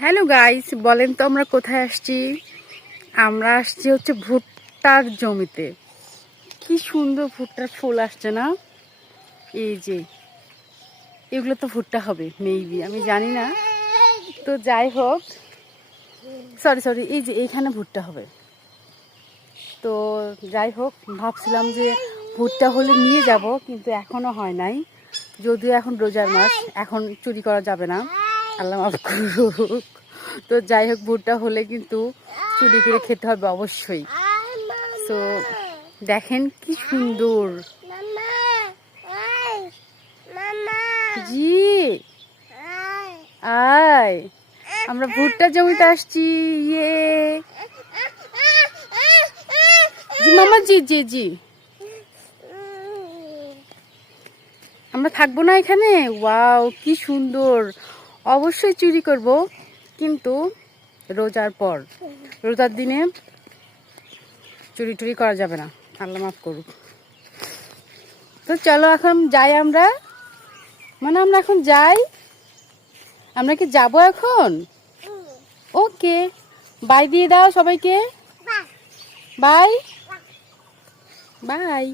Hello guys, বলেন তো আমরা কোথায় আসছি? আমরা আসছি হচ্ছে ভুট্টার জমিতে। কি সুন্দর ভুট্টার ফুল আসছে না? এই যে এগুলো তো ভুট্টা হবে মেবি, আমি জানি না। তো যাই হোক, সরি সরি, এই যে এইখানে ভুট্টা হবে। তো যাই হোক, ভাবছিলাম যে ভুট্টা হলে নিয়ে যাব, কিন্তু এখনো হয় নাই। যদিও এখন রোজার মাস, এখন চুরি করা যাবে না, আল্লাহ মাফ করুক। তো যাই হোক, ভুট্টা হলে কিন্তু চুরি করে খেতে হবে অবশ্যই। তো দেখেন কি সুন্দর। জি আয়, আমরা ভুট্টা জমিতে আসছি। ইয়ে জি মামা, জি জি জি, আমরা থাকবো না এখানে। ওয়াও কি সুন্দর। অবশ্যই চুরি করব, কিন্তু রোজার পর, রোজার দিনে চুরি টুরি করা যাবে না, আল্লাহ মাফ করুক। তো চলো এখন যাই আমরা, মানে আমরা এখন যাই। আমরা কি যাব এখন? ওকে, বাই দিয়ে দাও সবাইকে। Bye bye.